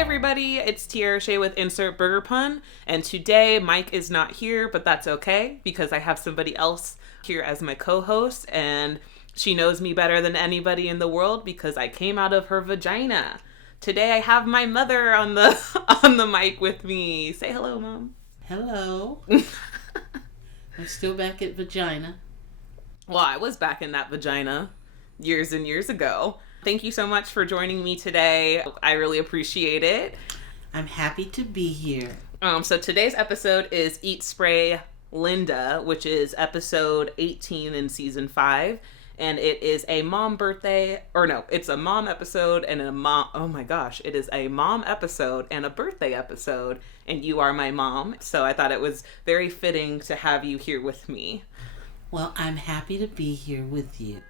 everybody, it's Tiara Shea with Insert Burger Pun, and today Mike is not here, but that's okay because I have somebody else here as my co-host, and she knows me better than anybody in the world because I came out of her vagina. Today I have my mother on the on the mic with me. Say hello, Mom. Hello. I'm still back at vagina. Well, I was back in that vagina years and years ago. Thank you so much for joining me today. I really appreciate it. I'm happy to be here. So today's episode is Eat Spray Linda, which is episode 18 in season 5. And it is a mom birthday, or no, it's a mom episode and a mom, oh my gosh, it is a mom episode and a birthday episode, and you are my mom. So I thought it was very fitting to have you here with me. Well, I'm happy to be here with you.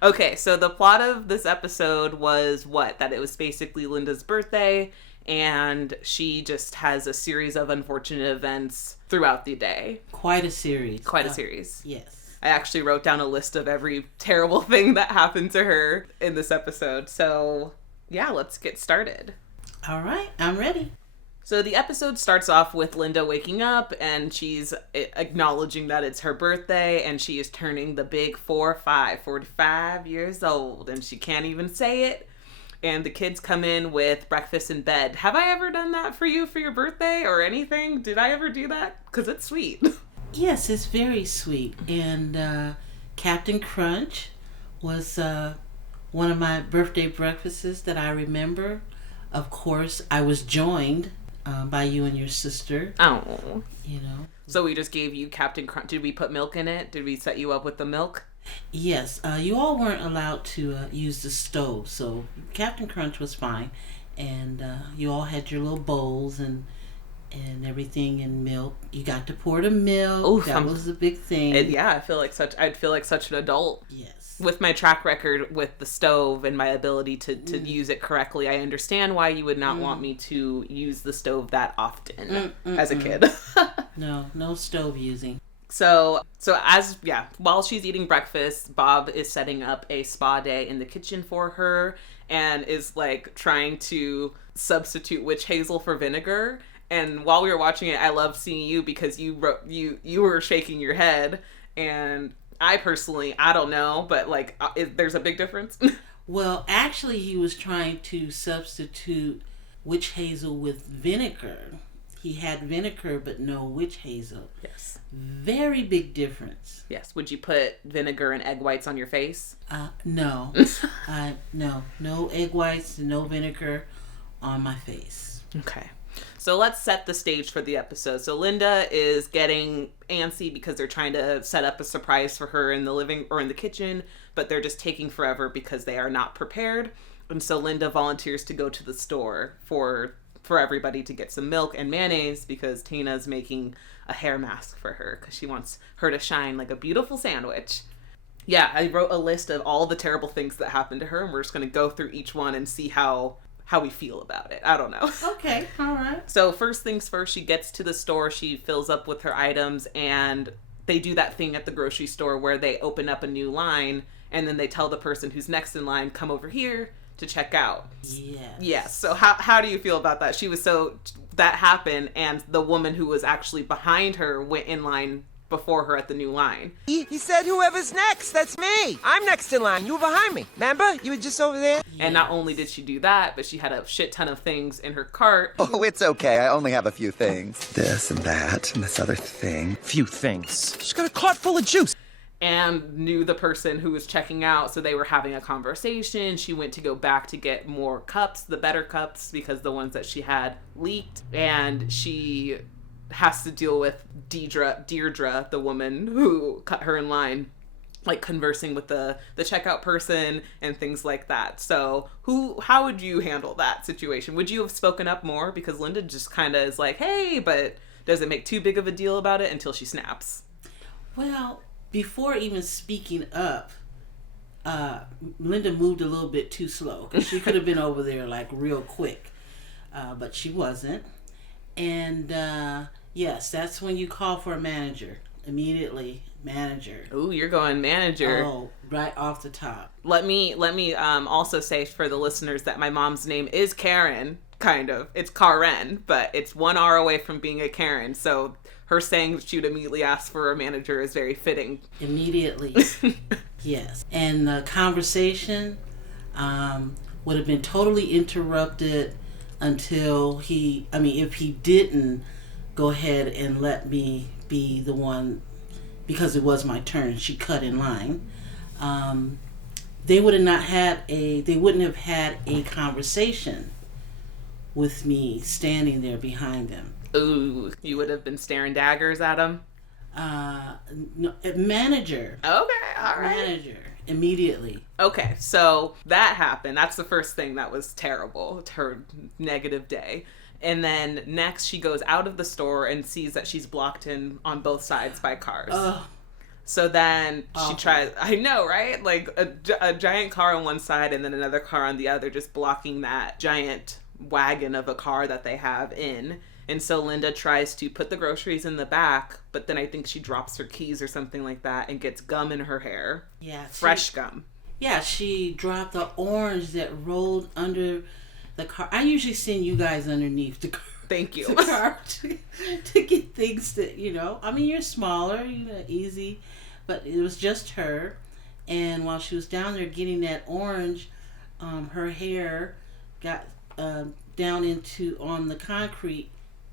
Okay, so the plot of this episode was what? That it was basically Linda's birthday, and she just has a series of unfortunate events throughout the day. Quite a series. Yes. I actually wrote down a list of every terrible thing that happened to her in this episode. So, yeah, let's get started. All right, I'm ready. So the episode starts off with Linda waking up and she's acknowledging that it's her birthday and she is turning the big 45 years old, and she can't even say it. And the kids come in with breakfast in bed. Have I ever done that for you for your birthday or anything? Did I ever do that? Because it's sweet. Yes, it's very sweet. And Captain Crunch was one of my birthday breakfasts that I remember. Of course, I was joined by you and your sister. Oh. You know. So we just gave you Captain Crunch. Did we put milk in it? Did we set you up with the milk? Yes. You all weren't allowed to use the stove, so Captain Crunch was fine. And you all had your little bowls and everything and milk. You got to pour the milk. Oof, that was a big thing. I'd feel like such an adult. Yes. With my track record with the stove and my ability to use it correctly, I understand why you would not want me to use the stove that often as a kid. No stove using. So while she's eating breakfast, Bob is setting up a spa day in the kitchen for her and is like trying to substitute witch hazel for vinegar. And while we were watching it, I loved seeing you because you were shaking your head, and I personally, I don't know, but like, there's a big difference. Well, actually, he was trying to substitute witch hazel with vinegar. He had vinegar, but no witch hazel. Yes. Very big difference. Yes. Would you put vinegar and egg whites on your face? No. No egg whites, no vinegar on my face. Okay. So let's set the stage for the episode. So Linda is getting antsy because they're trying to set up a surprise for her in the living or in the kitchen, but they're just taking forever because they are not prepared. And so Linda volunteers to go to the store for everybody to get some milk and mayonnaise because Tina's making a hair mask for her because she wants her to shine like a beautiful sandwich. Yeah, I wrote a list of all the terrible things that happened to her, and we're just going to go through each one and see how we feel about it. I don't know. Okay, all right. So first things first, she gets to the store, she fills up with her items, and they do that thing at the grocery store where they open up a new line, and then they tell the person who's next in line, come over here to check out. Yes. Yes. So how do you feel about that? That happened, and the woman who was actually behind her went in line before her at the new line. He said whoever's next, that's me. I'm next in line. You were behind me. Remember? You were just over there. Yes. And not only did she do that, but she had a shit ton of things in her cart. Oh, it's okay. I only have a few things. This and that and this other thing. Few things. She's got a cart full of juice. And knew the person who was checking out, so they were having a conversation. She went to go back to get more cups, the better cups, because the ones that she had leaked. And she has to deal with Deirdre, the woman who cut her in line, like conversing with the checkout person and things like that. So how would you handle that situation? Would you have spoken up more? Because Linda just kind of is like, hey, but doesn't make too big of a deal about it until she snaps. Well, before even speaking up, Linda moved a little bit too slow because she could have been over there like real quick, but she wasn't. And yes, that's when you call for a manager. immediately manager. Ooh, you're going manager. Oh, right off the top. Let me also say for the listeners that my mom's name is Karen, kind of. It's Karen, but it's one R away from being a Karen. So her saying that she would immediately ask for a manager is very fitting. Immediately. Yes. And the conversation would have been totally interrupted until if he didn't go ahead and let me be the one, because it was my turn, she cut in line. They wouldn't have had a conversation with me standing there behind them. Ooh, you would have been staring daggers at him? No, manager. Okay, all right. Manager, immediately. Okay, so that happened. That's the first thing that was terrible. It's her negative day. And then next she goes out of the store and sees that she's blocked in on both sides by cars. So then she tries, I know, right? Like a giant car on one side and then another car on the other, just blocking that giant wagon of a car that they have in. And so Linda tries to put the groceries in the back, but then I think she drops her keys or something like that and gets gum in her hair. Yeah. Fresh gum. Yeah, she dropped the orange that rolled under the car. I usually send you guys underneath the car. Thank you. The car to get things that, you're smaller, easy. But it was just her. And while she was down there getting that orange, her hair got down on the concrete,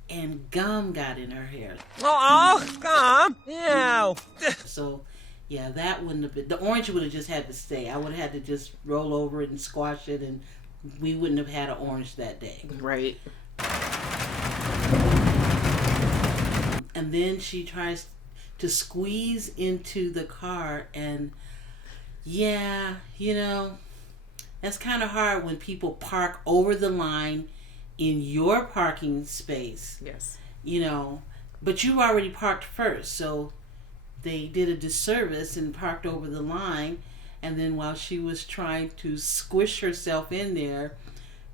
and gum got in her hair. Oh, gum. Ew. So, yeah, that wouldn't have been... The orange would have just had to stay. I would have had to just roll over it and squash it, and we wouldn't have had an orange that day. Right. And then she tries to squeeze into the car, and that's kind of hard when people park over the line in your parking space. Yes. But you already parked first, so they did a disservice and parked over the line, and then while she was trying to squish herself in there,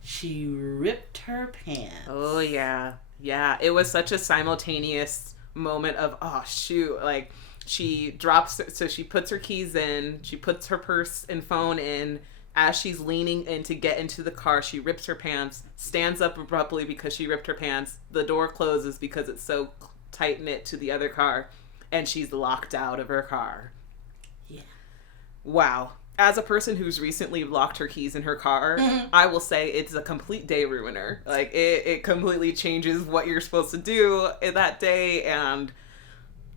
she ripped her pants. Oh, yeah. Yeah, it was such a simultaneous moment of, oh, shoot. Like, she drops, so she puts her keys in, she puts her purse and phone in. As she's leaning in to get into the car, she rips her pants, stands up abruptly because she ripped her pants. The door closes because it's so tight-knit to the other car, and she's locked out of her car. Yeah. Wow. As a person who's recently locked her keys in her car, I will say it's a complete day ruiner. Like, it completely changes what you're supposed to do in that day, and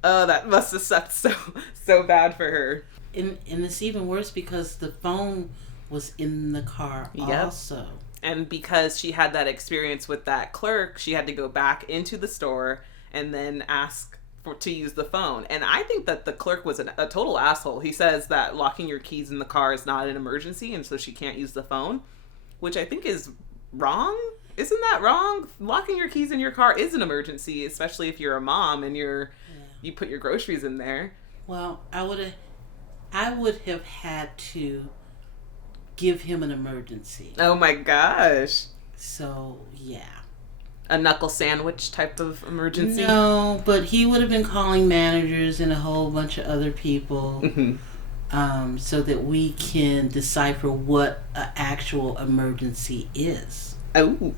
that must have sucked so bad for her. And it's even worse because the phone was in the car also. And because she had that experience with that clerk, she had to go back into the store and then ask to use the phone. And I think that the clerk was a total asshole. He says that locking your keys in the car is not an emergency, and so she can't use the phone, which I think is wrong. Isn't that wrong? Locking your keys in your car is an emergency, especially if you're a mom and you put your groceries in there. Well, I would have had to give him an emergency. Oh my gosh. So, yeah. A knuckle sandwich type of emergency? No, but he would have been calling managers and a whole bunch of other people so that we can decipher what an actual emergency is. Oh.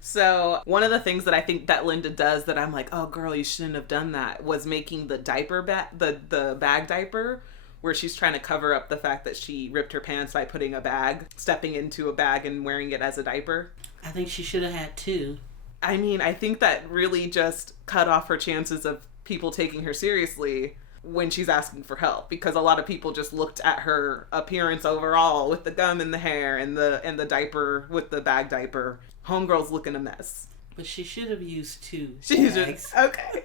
So one of the things that I think that Linda does that I'm like, oh girl, you shouldn't have done that, was making the diaper the bag diaper, where she's trying to cover up the fact that she ripped her pants by stepping into a bag and wearing it as a diaper. I think she should have had two. I mean, I think that really just cut off her chances of people taking her seriously when she's asking for help, because a lot of people just looked at her appearance overall with the gum in the hair and the diaper with the bag diaper. Homegirl's looking a mess. But she should have used two bags. Okay.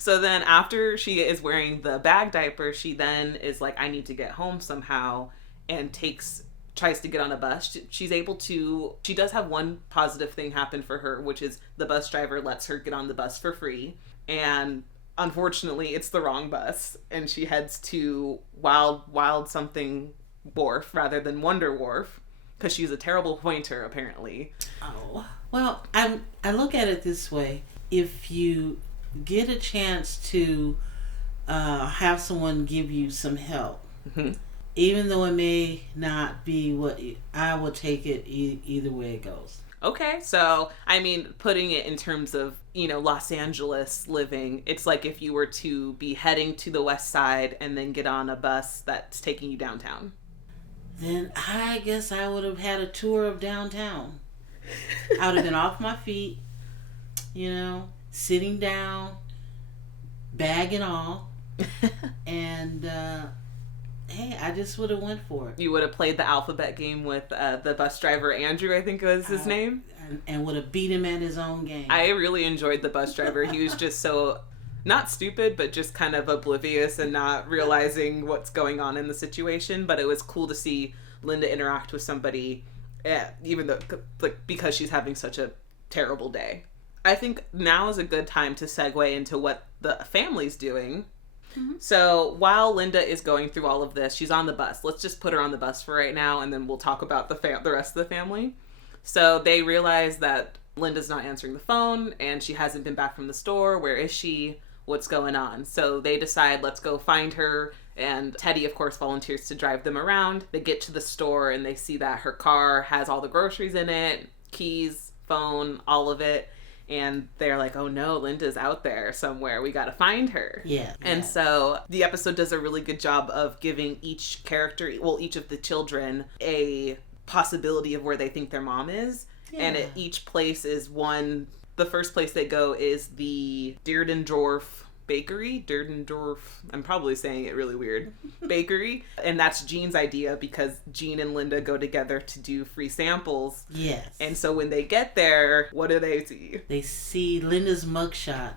So then after she is wearing the bag diaper, she then is like, I need to get home somehow, and tries to get on a bus. She does have one positive thing happen for her, which is the bus driver lets her get on the bus for free. And unfortunately, it's the wrong bus, and she heads to Wild something Wharf rather than Wonder Wharf, because she's a terrible pointer, apparently. Oh. Well, I look at it this way. If you get a chance to have someone give you some help, even though it may not be what I will take it either way it goes. Okay, so I mean, putting it in terms of, Los Angeles living, it's like if you were to be heading to the west side and then get on a bus that's taking you downtown. Then I guess I would have had a tour of downtown. I would have been off my feet, sitting down, bag and all, and hey, I just would have went for it. You would have played the alphabet game with the bus driver, Andrew, I think was his name. And would have beat him at his own game. I really enjoyed the bus driver. He was just so, not stupid, but just kind of oblivious and not realizing what's going on in the situation. But it was cool to see Linda interact with somebody, even though, because she's having such a terrible day. I think now is a good time to segue into what the family's doing. So while Linda is going through all of this, she's on the bus. Let's just put her on the bus for right now, and then we'll talk about the rest of the family. So they realize that Linda's not answering the phone, and she hasn't been back from the store. Where is she? What's going on? So they decide, let's go find her. And Teddy, of course, volunteers to drive them around. They get to the store, and they see that her car has all the groceries in it, keys, phone, all of it. And they're like, oh no, Linda's out there somewhere. We got to find her. Yeah. And so the episode does a really good job of giving each character, each of the children, a possibility of where they think their mom is. Yeah. And each place is one. The first place they go is the Deerdendorf Bakery. Deerdendorf, I'm probably saying it really weird. Bakery. And that's Jean's idea because Jean and Linda go together to do free samples. Yes. And so when they get there, what do they see? They see Linda's mugshot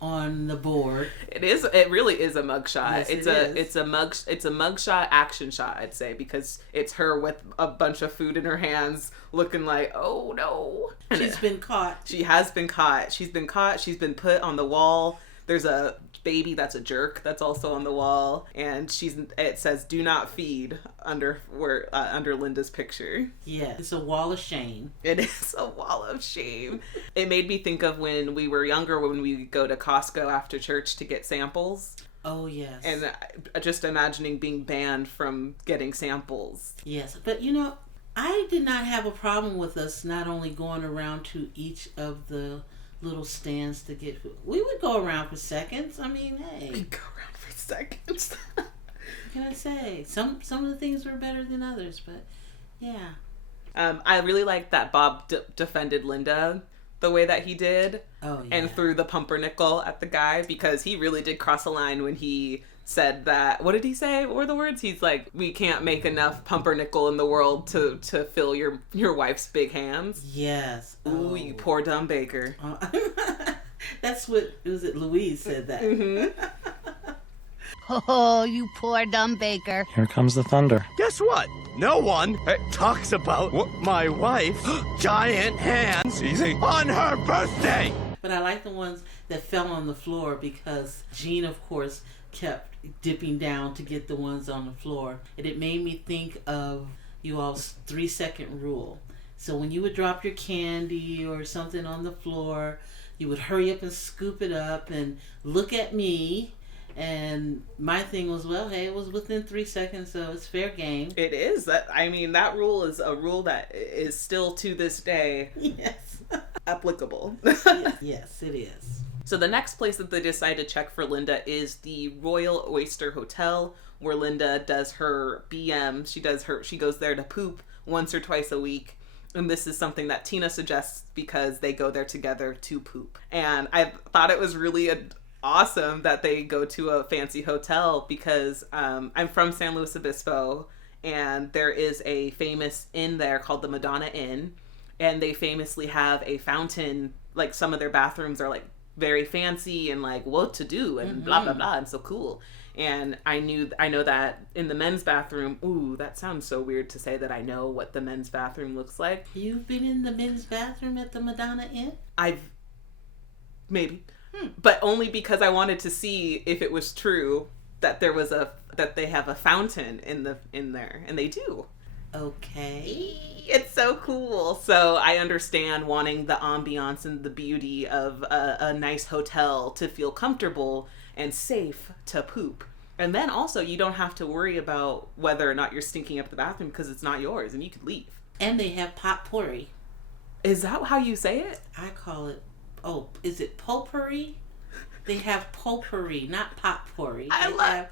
on the board. It really is a mugshot. Yes, it's a mugshot action shot, I'd say, because it's her with a bunch of food in her hands looking like, oh no. She's been caught. She has been caught. She's been caught. She's been put on the wall. There's a baby that's a jerk that's also on the wall, and it says "Do not feed" under Linda's picture. Yeah, it's a wall of shame. It is a wall of shame. It made me think of when we were younger, when we go to Costco after church to get samples. Oh yes. And just imagining being banned from getting samples. Yes, but I did not have a problem with us not only going around to each of the little stands to get food. We would go around for seconds. I mean, hey. We go around for seconds. What can I say? Some of the things were better than others, but yeah. I really liked that Bob defended Linda the way that he did. Oh, yeah. And threw the pumpernickel at the guy, because he really did cross a line when he said that. What did he say? What were the words? He's like, we can't make enough pumpernickel in the world to fill your wife's big hands. Yes. Ooh, you poor dumb baker. That's what, was it Louise said that? Mm-hmm. Oh, you poor dumb baker. Here comes the thunder. Guess what? No one talks about my wife's giant hands on her birthday. But I like the ones that fell on the floor, because Jean, of course, kept dipping down to get the ones on the floor. And it made me think of you all's 3-second rule. So when you would drop your candy or something on the floor, you would hurry up and scoop it up and look at me. And my thing was, well, hey, it was within 3 seconds, so it's fair game. It is. That rule is a rule that is still to this day applicable. Yes, it is. So the next place that they decide to check for Linda is the Royal Oyster Hotel, where Linda does her BM. She goes there to poop once or twice a week. And this is something that Tina suggests because they go there together to poop. And I thought it was really awesome that they go to a fancy hotel, because I'm from San Luis Obispo, and there is a famous inn there called the Madonna Inn, and they famously have a fountain. Like, some of their bathrooms are like very fancy and like what to do and blah blah blah, and so cool. And I know that in the men's bathroom, ooh, that sounds so weird to say that I know what the men's bathroom looks like. You've been in the men's bathroom at the Madonna Inn? Maybe. But only because I wanted to see if it was true that they have a fountain in there, and they do. Okay. It's so cool. So I understand wanting the ambiance and the beauty of a nice hotel to feel comfortable and safe to poop. And then also you don't have to worry about whether or not you're stinking up the bathroom because it's not yours and you could leave. And they have potpourri. Is that how you say it? I call it, is it potpourri? They have potpourri, not potpourri. Have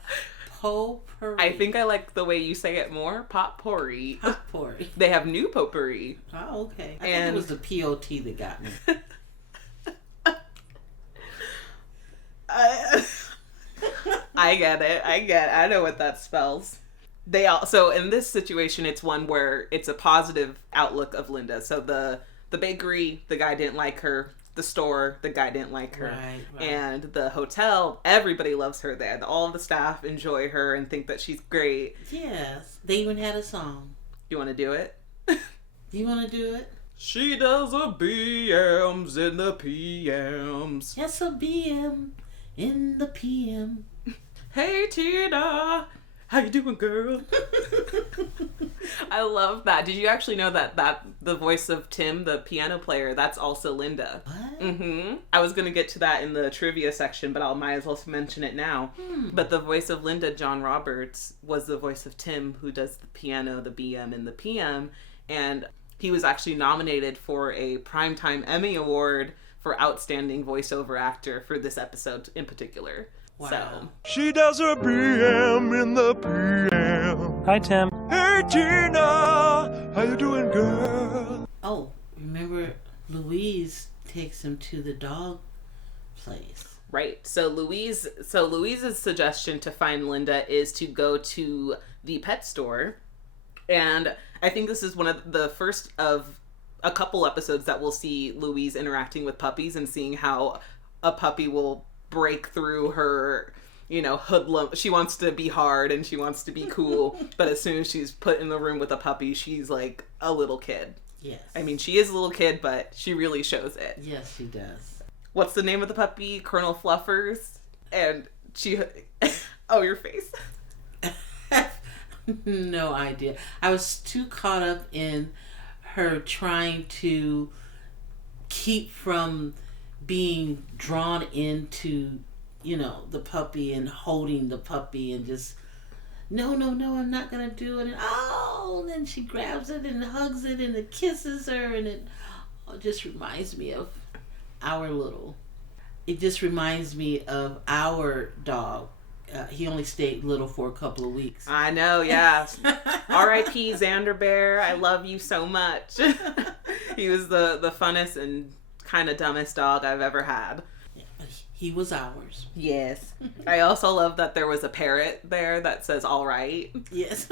potpourri. I think I like the way you say it more. Potpourri. Potpourri. They have new potpourri. Oh, okay. I think it was the POT that got me. I get it. I know what that spells. They also, in this situation, it's one where it's a positive outlook of Linda. So the bakery, the guy didn't like her. The store, the guy didn't like her. Right. And the hotel, everybody loves her there. All of the staff enjoy her and think that she's great. Yes. They even had a song. You want to do it? You want to do it? She does a BMs in the PMs. Yes, a BM in the PM. Hey Tina, how you doing, girl? I love that. Did you actually know that the voice of Tim, the piano player, that's also Linda? What? Mm-hmm. I was gonna get to that in the trivia section, but I might as well mention it now. But the voice of Linda, John Roberts, was the voice of Tim, who does the piano, the BM, and the PM, and he was actually nominated for a Primetime Emmy Award for Outstanding Voiceover Actor for this episode in particular. Wow. So She does her PM in the PM. Hi, Tim. Hey, Tina, how you doing, girl? Oh, remember Louise takes him to the dog place. right. So Louise's suggestion to find Linda is to go to the pet store. And I think this is one of the first of a couple episodes that we'll see Louise interacting with puppies and seeing how a puppy will break through her, hoodlum. She wants to be hard and she wants to be cool, but as soon as she's put in the room with a puppy, she's like a little kid. Yes. I mean, she is a little kid, but she really shows it. Yes, she does. What's the name of the puppy? Colonel Fluffers. And she... Oh, your face. No idea. I was too caught up in her trying to keep from being drawn into, the puppy and holding the puppy and just, no, I'm not going to do it. And then she grabs it and hugs it and it kisses her and it just reminds me of it just reminds me of our dog. He only stayed little for a couple of weeks. I know, yeah. R.I.P. Xander Bear. I love you so much. He was the funnest and kind of dumbest dog I've ever had. Yeah, but he was ours. Yes. I also love that there was a parrot there that says, all right. Yes.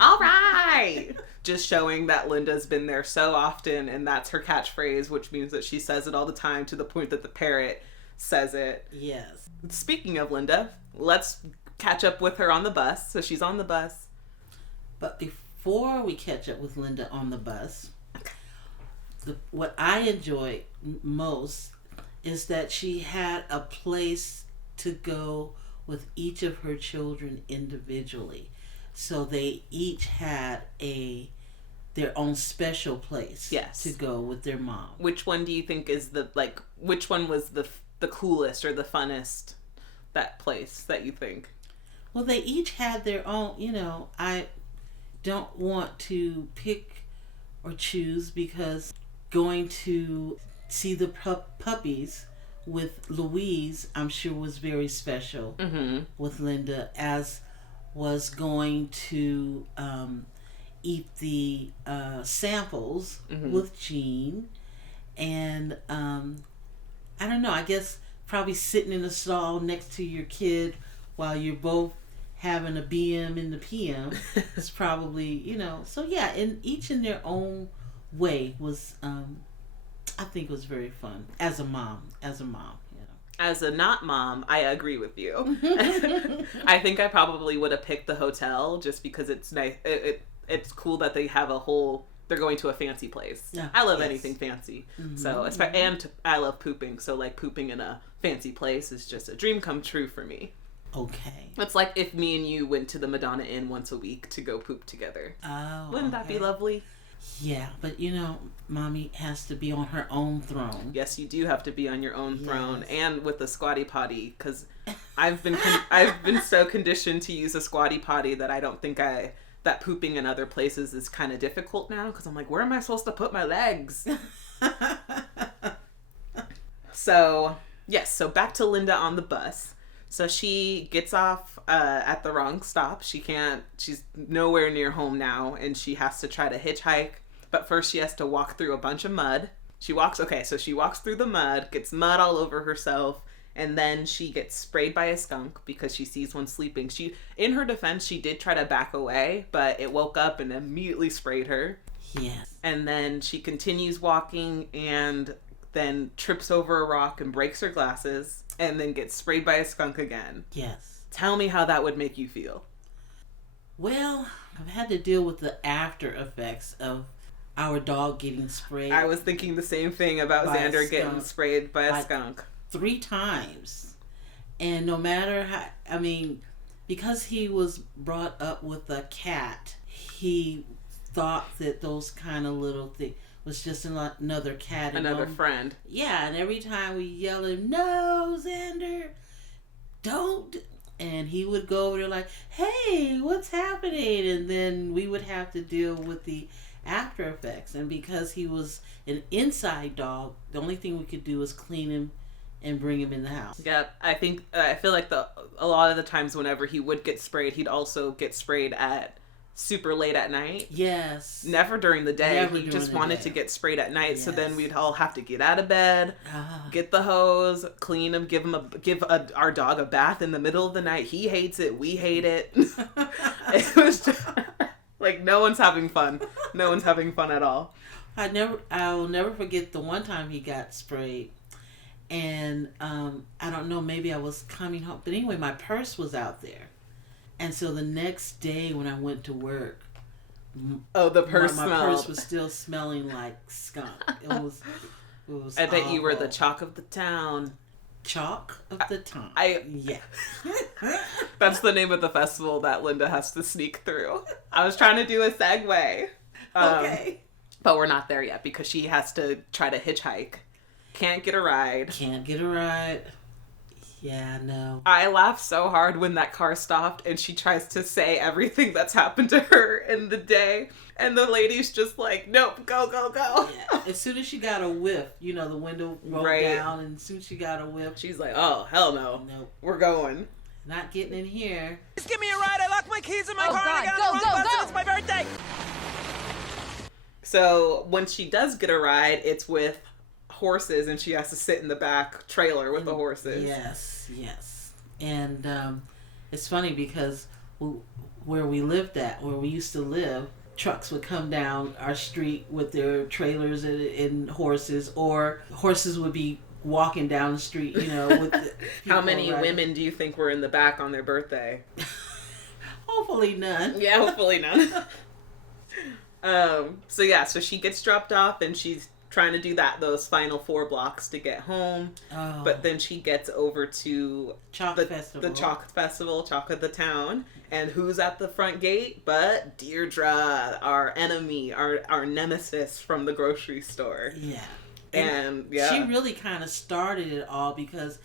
All right. Just showing that Linda's been there so often, and that's her catchphrase, which means that she says it all the time to the point that the parrot says it. Yes. Speaking of Linda, let's catch up with her on the bus. So she's on the bus. But before we catch up with Linda on the bus, what I enjoyed most is that she had a place to go with each of her children individually. So they each had their own special place to go with their mom. Which one do you think is which one was the coolest or the funnest, that place that you think? Well, they each had their own, I don't want to pick or choose because going to see the puppies with Louise, I'm sure was very special with Linda, as was going to eat the samples with Jean. And I don't know, I guess probably sitting in a stall next to your kid while you're both having a BM in the PM is probably, so yeah, each in their own way was, I think was very fun as a mom. As a not mom, I agree with you. I think I probably would have picked the hotel just because it's nice. It's cool that they have they're going to a fancy place. Yeah, I love anything fancy. So, and I love pooping. So, like, pooping in a fancy place is just a dream come true for me. Okay. It's like if me and you went to the Madonna Inn once a week to go poop together. Oh. Wouldn't that be lovely? Yeah, but Mommy has to be on her own throne. Yes, you do have to be on your own throne, Yes. and with the squatty potty, because I've been so conditioned to use a squatty potty that I don't think that pooping in other places is kind of difficult now, because I'm like, where am I supposed to put my legs? So back to Linda on the bus. So she gets off at the wrong stop. She's nowhere near home now, and she has to try to hitchhike. But first she has to walk through a bunch of mud. She walks through the mud, gets mud all over herself, and then she gets sprayed by a skunk because she sees one sleeping. In her defense, she did try to back away, but it woke up and immediately sprayed her. Yes. And then she continues walking and then trips over a rock and breaks her glasses, and then gets sprayed by a skunk again. Yes. Tell me how that would make you feel. Well, I've had to deal with the after effects of our dog getting sprayed. I was thinking the same thing about By a Xander getting skunk. sprayed by a Like, skunk. 3 times. And no matter how, because he was brought up with a cat, he thought that those kind of little things was just another cat. Another friend. Yeah, and every time we yell at him, no, Xander, don't. And he would go over there like, hey, what's happening? And then we would have to deal with the after effects. And because he was an inside dog, the only thing we could do was clean him and bring him in the house. Yep. I feel like a lot of the times whenever he would get sprayed, he'd also get sprayed at super late at night. Yes. Never during the day. Never He during just the wanted day. to get sprayed at night. So then Yes. we'd all have to get out of bed, get the hose, clean him, give our dog a bath in the middle of the night. He hates it. We hate it. It was just, like, no one's having fun. No one's having fun at all. I will never forget the one time he got sprayed. And I don't know, maybe I was coming home. But anyway, my purse was out there. And so the next day when I went to work, Oh, the purse my smell. purse was still smelling like skunk. It was I bet you were the awful. chalk of the town. Chalk of the town. Yeah. That's the name of the festival that Linda has to sneak through. I was trying to do a segue. Okay. But we're not there yet because she has to try to hitchhike. Can't get a ride. Can't get a ride. Yeah, no. I laughed so hard when that car stopped and she tries to say everything that's happened to her in the day. And the lady's just like, nope, go, go, go. Yeah. As soon as she got a whiff, the window rolled Right. down, and as soon as she got a whiff, She's like, oh, hell no. nope, We're going. not getting in here. Just give me a ride. I locked my keys in my Oh, car and I God. got on the Go, wrong go, bus and go. it's my birthday. So when she does get a ride, it's with horses and she has to sit in the back trailer with the horses. Yes. And it's funny because where we used to live, trucks would come down our street with their trailers and horses, or horses would be walking down the street, with the How people many riding. women do you think were in the back on their birthday? Hopefully none. Yeah, hopefully none. So she gets dropped off and she's trying to do those final 4 blocks to get home. Oh, But then she gets over to Chalk Festival. the Chalk Festival, Chalk of the town. And who's at the front gate but Deirdre, our enemy, our nemesis from the grocery store. Yeah. And She really kind of started it all because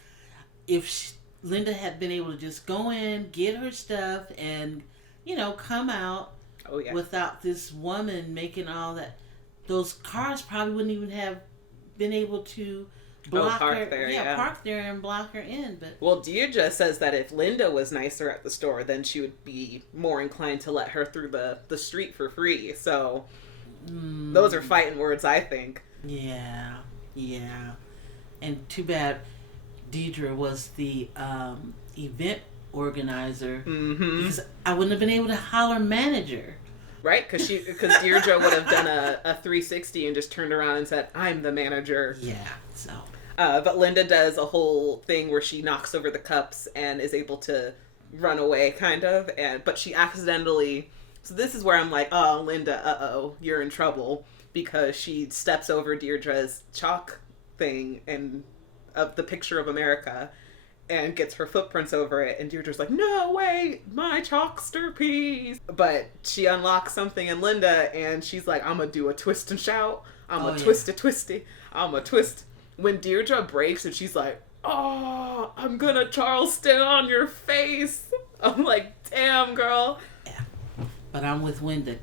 if Linda had been able to just go in, get her stuff, and, come out Oh yeah. without this woman making all that, those cars probably wouldn't even have been able to block park her. there, yeah. Park there and block her in. But Well, Deirdre says that if Linda was nicer at the store, then she would be more inclined to let her through the street for free. So those are fighting words, I think. yeah. And too bad Deidre was the event organizer, because I wouldn't have been able to holler manager. Right? Because Deirdre would have done a 360 and just turned around and said, I'm the manager. Yeah, so. But Linda does a whole thing where she knocks over the cups and is able to run away, kind of. But she accidentally... So this is where I'm like, oh, Linda, uh-oh, you're in trouble. Because she steps over Deirdre's chalk thing and of the picture of America. and gets her footprints over it, and Deirdre's like, no, wait, my chalkster piece. But she unlocks something in Linda, and she's like, I'm gonna do a twist and shout. I'm gonna twist a twisty. I'm gonna twist. When Deirdre breaks, and she's like, oh, I'm gonna Charleston on your face. I'm like, damn, girl. Yeah. But I'm with Linda.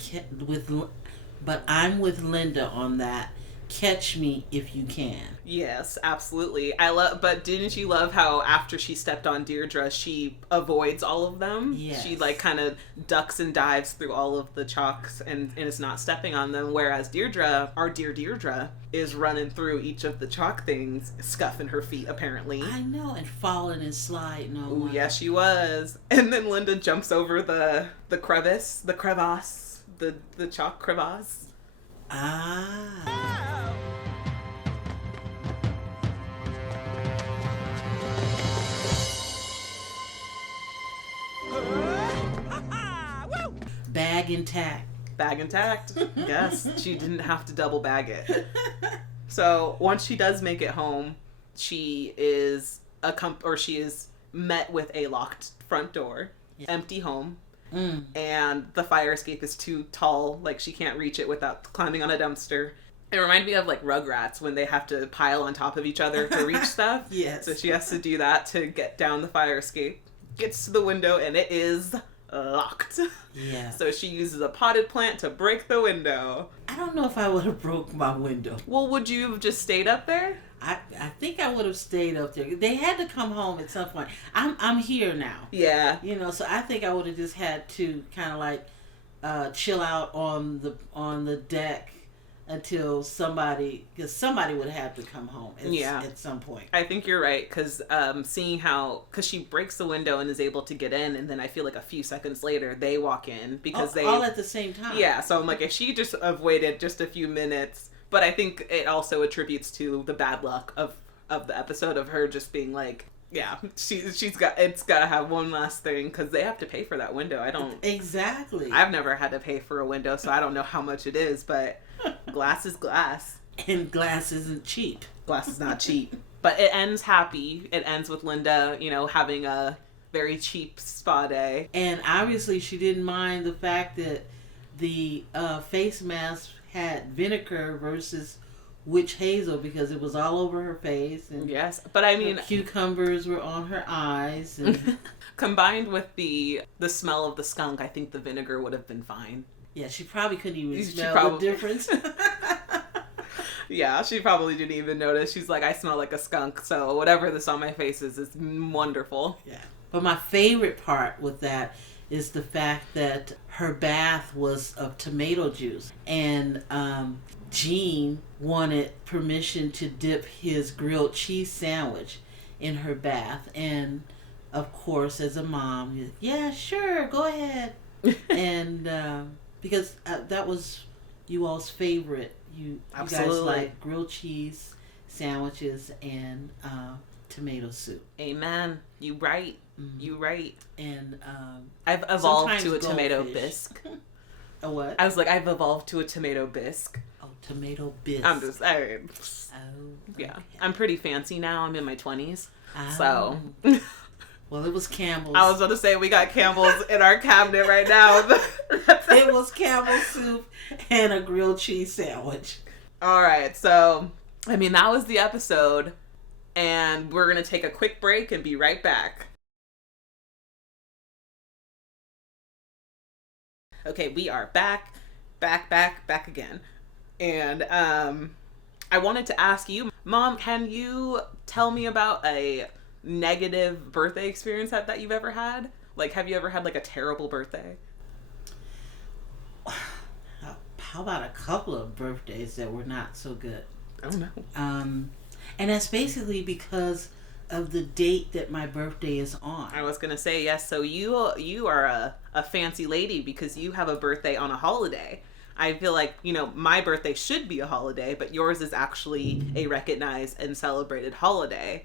I'm with Linda on that. Catch me if you can. Yes, absolutely. But didn't you love how after she stepped on Deirdre, she avoids all of them? Yes. She like kind of ducks and dives through all of the chalks and is not stepping on them. Whereas Deirdre, our dear Deirdre, is running through each of the chalk things, scuffing her feet apparently. I know, and falling and sliding. Oh, yes, she was. And then Linda jumps over the crevasse, the chalk crevasse. Ah. Bag intact. Bag intact. Yes, she didn't have to double bag it. So once she does make it home, she is met with a locked front door, empty home, and the fire escape is too tall, like she can't reach it without climbing on a dumpster. It reminded me of like Rugrats when they have to pile on top of each other to reach stuff. Yes. So she has to do that to get down the fire escape. Gets to the window and it is locked. Yeah. So she uses a potted plant to break the window. I don't know if I would have broke my window. Well, would you have just stayed up there? I think I would have stayed up there. They had to come home at some point. I'm here now. Yeah. You know, so I think I would have just had to kind of like chill out on the deck until somebody would have to come home at some point. I think you're right, because seeing because she breaks the window and is able to get in, and then I feel like a few seconds later they walk in because all at the same time. Yeah, so I'm like, if she just avoided just a few minutes, but I think it also attributes to the bad luck of the episode of her just being like, yeah, it's got to have one last thing because they have to pay for that window. Exactly. I've never had to pay for a window, so I don't know how much it is, but glass is glass. And glass isn't cheap. Glass is not cheap. But it ends happy. It ends with Linda, having a very cheap spa day. And obviously she didn't mind the fact that the face mask had vinegar versus witch hazel because it was all over her face. And yes, but I mean, cucumbers were on her eyes. And combined with the smell of the skunk, I think the vinegar would have been fine. Yeah, she probably couldn't even smell the difference. Yeah, she probably didn't even notice. She's like, I smell like a skunk, so whatever this on my face is wonderful. Yeah. But my favorite part with that is the fact that her bath was of tomato juice. And Gene wanted permission to dip his grilled cheese sandwich in her bath. And, of course, as a mom, yeah, sure, go ahead. And because that was you all's favorite. You guys like grilled cheese sandwiches and tomato soup. Amen. You right. Mm-hmm. You right. And I've evolved to a tomato bisque. A what? I was like, I've evolved to a tomato bisque. Oh, tomato bisque. Yeah. I'm pretty fancy now. I'm in my 20s. Oh. So. Well, it was Campbell's. I was going to say, we got Campbell's in our cabinet right now. It was Campbell's soup and a grilled cheese sandwich. All right. So, I mean, that was the episode. And we're going to take a quick break and be right back. Okay, we are back again. And I wanted to ask you, Mom, can you tell me about a negative birthday experience that you've ever had? Like, have you ever had like a terrible birthday? How about a couple of birthdays that were not so good? Oh no. And that's basically because of the date that my birthday is on. I was gonna say, yes, so you are a fancy lady because you have a birthday on a holiday. I feel like, my birthday should be a holiday, but yours is actually a recognized and celebrated holiday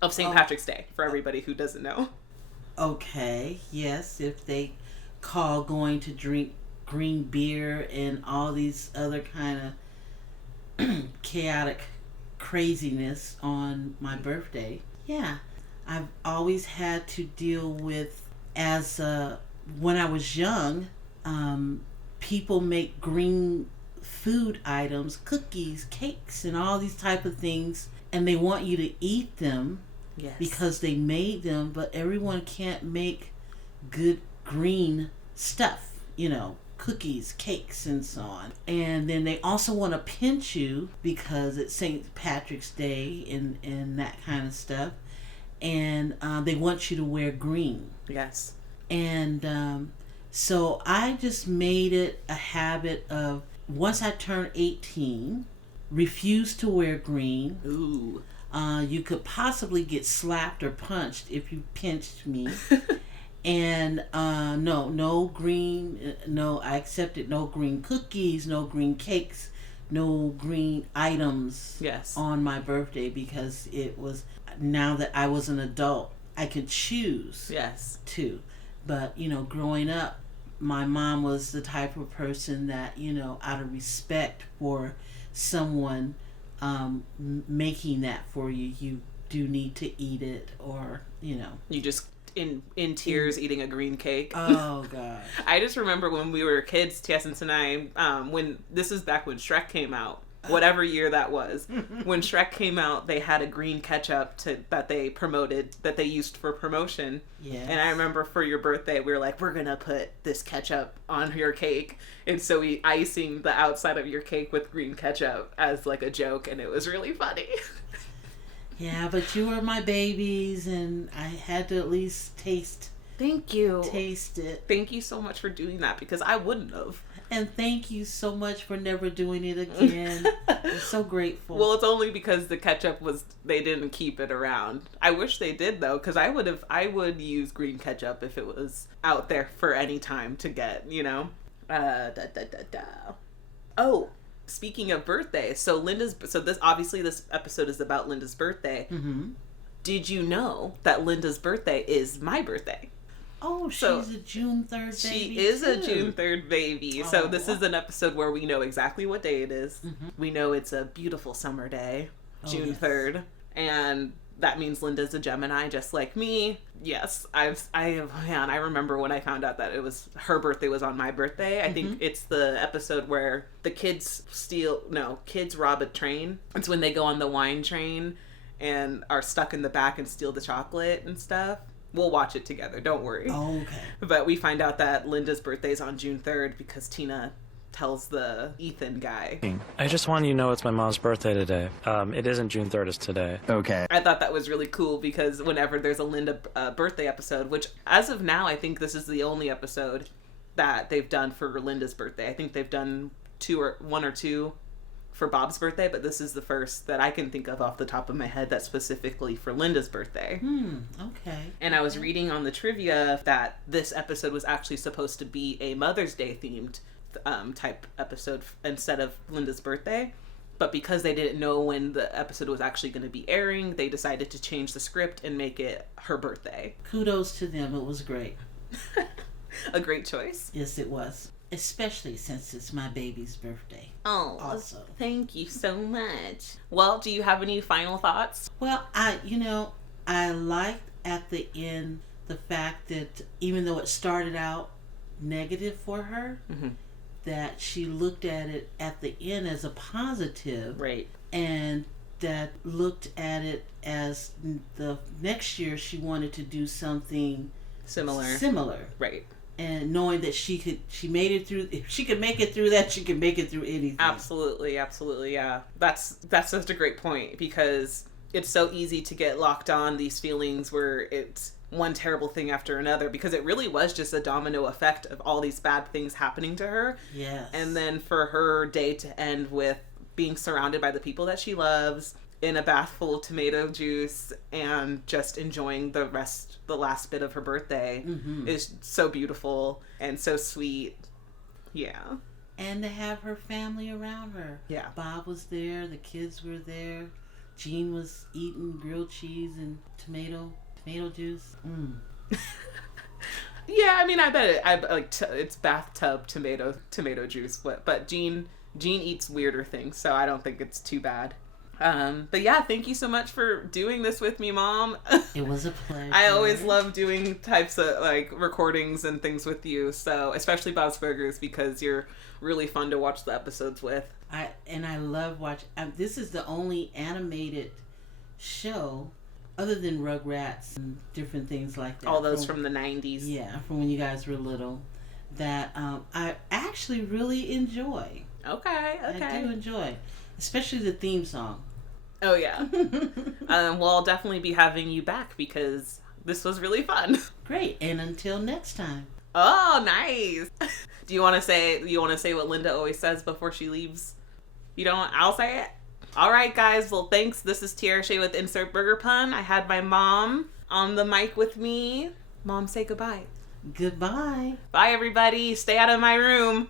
of St. Patrick's Day, for everybody who doesn't know. Okay, yes, if they call going to drink green beer and all these other kind of chaotic craziness on my birthday. Yeah. I've always had to deal with, when I was young, people make green food items, cookies, cakes, and all these type of things, and they want you to eat them because they made them, but everyone can't make good green stuff, cookies, cakes, and so on. And then they also want to pinch you because it's St. Patrick's Day and that kind of stuff. And they want you to wear green. Yes. And so I just made it a habit of, once I turned 18, refuse to wear green. Ooh. You could possibly get slapped or punched if you pinched me. And no green, I accepted no green cookies, no green cakes, no green items on my birthday, because it was, now that I was an adult, I could choose to. But, growing up, my mom was the type of person that, out of respect for someone making that for you, you do need to eat it, or, You just in tears eating a green cake. Oh god. I just remember when we were kids, Tiessence and I, when this is back when Shrek came out, whatever year that was. When Shrek came out, they had a green ketchup that they promoted, that they used for promotion. Yeah. And I remember for your birthday, we were like, we're gonna put this ketchup on your cake, and so we icing the outside of your cake with green ketchup as like a joke, and it was really funny. Yeah, but you were my babies, and I had to at least taste it. Thank you so much for doing that, because I wouldn't have. And thank you so much for never doing it again. I'm so grateful. Well, it's only because the ketchup they didn't keep it around. I wish they did, though, because I would use green ketchup if it was out there for any time to get, Oh, speaking of birthdays, so this episode is about Linda's birthday. Mm-hmm. Did you know that Linda's birthday is my birthday? Oh, she's a June 3rd baby. She is a June 3rd baby. Oh. So this is an episode where we know exactly what day it is. Mm-hmm. We know it's a beautiful summer day, June yes. 3rd. And that means Linda's a Gemini, just like me. Yes, I remember when I found out that her birthday was on my birthday. I think it's the episode where the kids rob a train. It's when they go on the wine train and are stuck in the back and steal the chocolate and stuff. We'll watch it together, don't worry. Oh, okay. But we find out that Linda's birthday is on June 3rd because Tina tells the Ethan guy. I just want you to know it's my mom's birthday today. It isn't June 3rd, it's today. Okay. I thought that was really cool because whenever there's a Linda birthday episode, which as of now, I think this is the only episode that they've done for Linda's birthday. I think they've done one or two for Bob's birthday, but this is the first that I can think of off the top of my head that's specifically for Linda's birthday. Okay. And I was reading on the trivia that this episode was actually supposed to be a Mother's Day themed type episode instead of Linda's birthday. But because they didn't know when the episode was actually going to be airing, they decided to change the script and make it her birthday. Kudos to them. It was great. A great choice. Yes, it was. Especially since it's my baby's birthday. Oh, also. Thank you so much. Well, do you have any final thoughts? Well, I liked at the end the fact that even though it started out negative for her, that she looked at it at the end as a positive. Right. And that looked at it as the next year she wanted to do something similar. Right. And knowing that she made it through, if she could make it through that, she can make it through anything. Absolutely, yeah. That's such a great point, because it's so easy to get locked on these feelings where it's one terrible thing after another, because it really was just a domino effect of all these bad things happening to her. Yes. And then for her day to end with being surrounded by the people that she loves, in a bath full of tomato juice, and just enjoying the last bit of her birthday is so beautiful and so sweet. Yeah. And to have her family around her. Yeah. Bob was there, the kids were there, Jean was eating grilled cheese and tomato juice. Yeah, I mean, I bet it's bathtub tomato juice, but Jean eats weirder things, so I don't think it's too bad. But yeah, thank you so much for doing this with me, Mom. It was a pleasure. I always love doing types of like recordings and things with you. So especially Bob's Burgers, because you're really fun to watch the episodes with. I love watching. This is the only animated show, other than Rugrats and different things like that. All those from the 90s. Yeah, from when you guys were little, that I actually really enjoy. Okay. I do enjoy, especially the theme song. Oh yeah. Well, I'll definitely be having you back because this was really fun. Great, and until next time. Oh, nice. Do you want to say what Linda always says before she leaves? You don't? I'll say it. All right, guys. Well, thanks. This is Tiara Shea with Insert Burger Pun. I had my mom on the mic with me. Mom, say goodbye. Goodbye. Bye, everybody. Stay out of my room.